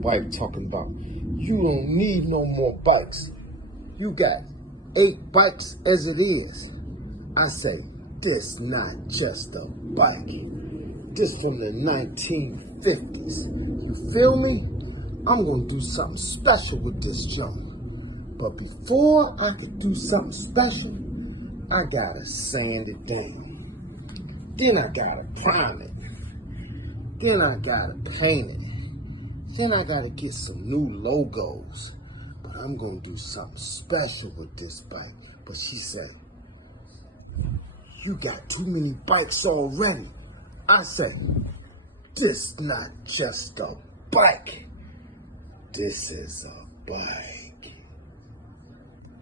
wife talking about, you don't need no more bikes. You got 8 bikes as it is. I say, this not just a bike. This from the 1950s. You feel me? I'm gonna do something special with this junk. But before I could do something special, I gotta sand it down. Then I gotta prime it. Then I gotta paint it. Then I gotta get some new logos. But I'm gonna do something special with this bike. But she said, you got too many bikes already. I said, this not just a bike. This is a bike.